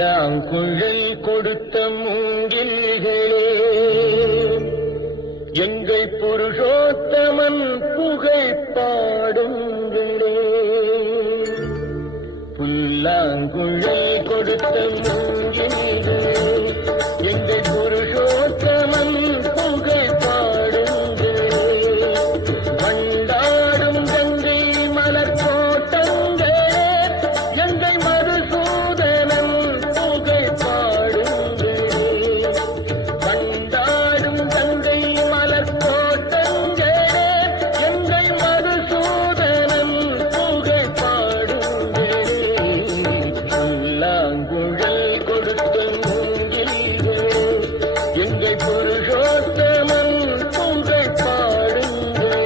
புல்லாங்குழல் கொடுத்த மூங்கில்களே, எங்கள் புருஷோத்தமன் புகழ் பாடுங்களே. புல்லாங்குழல் கொடுத்த மூங்கில்களே, எங்கள் புருஷோத்தமன் புகழ் பாடுங்களே. வண்டாடும் கங்கை மலர் தோட்டங்களே, எங்கள் மதுசூதனன் புகழ் பாடுங்களே. வண்டாடும் கங்கை மலர் தோட்டங்களே, எங்கள் மதுசூதனன் புகழ் பாடுங்களே. புல்லாங்குழல் கொடுத்த மூங்கில்களே, எங்கள் புருஷோத்தமன் புகழ் பாடுங்களே.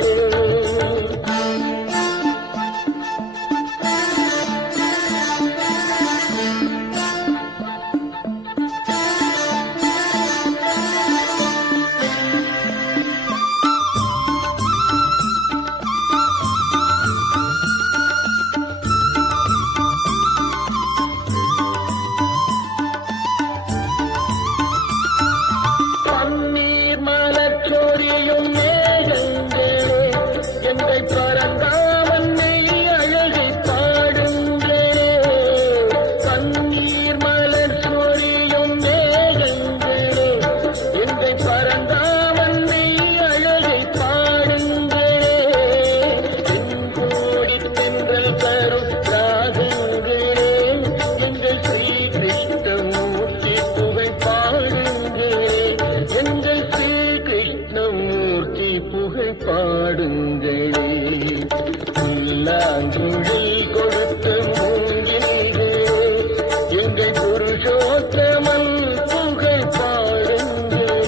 பன்னீர் மலர் சொரியும் மேகங்களே, எங்கள் பரந்தாமன் மெய் அழகை பாடுங்களே. பன்னீர் மலர் சொரியும் மேகங்களே, எங்கள் பரந்தாமன் மெய் அழகை பாடுங்களே. தென்கோடி தென்றல் தரும் ராகங்களே, எங்கள் ஸ்ரீ கிருஷ்ணமூர்த்தி புகழ் பாடுங்களே. எங்கள் ஸ்ரீ கிருஷ்ணமூர்த்தி புகழ் பாடுங்களே. புல்லாங்குழல் கொடுத்த மூங்கில்களே, எங்கள் புருஷோத்தமன் புகழ் பாடுங்களே.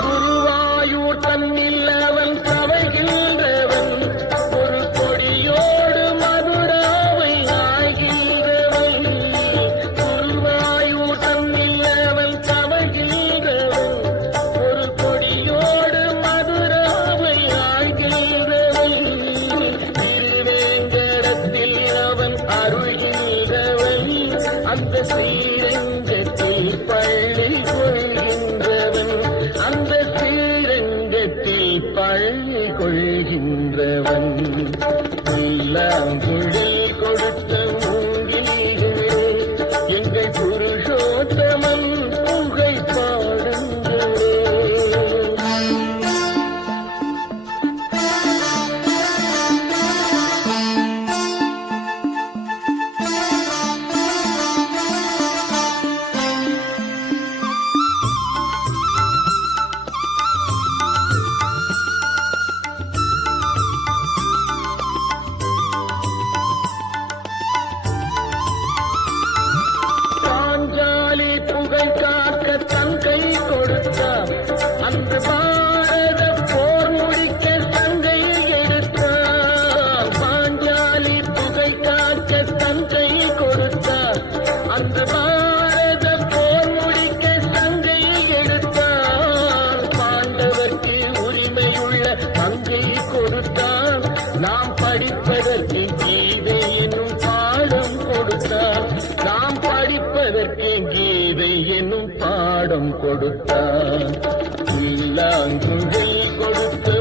குருவாயூர் தன்னில் அவன் தவழ்கின்றவன், ஒரு கொடியோடு மதுராவை ஆகின்றவன். குருவாயூர் தன்னில் அவன் தவழ்கின்றவன், ஒரு கொடியோடு மதுராவை ஆகின்றவன். திருவேங்கடத்தில் அவன் அருள்கின்றவன், அந்த ஸ்ரீரங்கத்தில் பள்ளி கொள்கின்றவன். அந்த ஸ்ரீரங்கத்தில் பள்ளி கொள்கின்றவன். புல்லாங்குழல் கொடுத்த மூங்கில்களே, எங்கள் புருஷோத்தமன் புகழ் பாடுங்களே. பாஞ்சாலி புகழ் காக்க தன் கை கொடுத்தார், அந்த பாரத போர் முடிக்க சங்கையில் எடுத்தார். பாஞ்சாலி புகழ் காக்க தன் கை கொடுத்தார், அந்த பாரத போர் முடிக்க சங்கையில் எடுத்தார். பாண்டவர்க்கு உரிமையுள்ள பங்கை கொடுத்தார், நாம் படிப்பதற்கு கீதை என்னும் பாடம் கொடுத்தார். நாம் படிப்பதற்கு கீதை என்னும் பாடம் கொடுத்தார். புல்லாங்குழல் கொடுத்த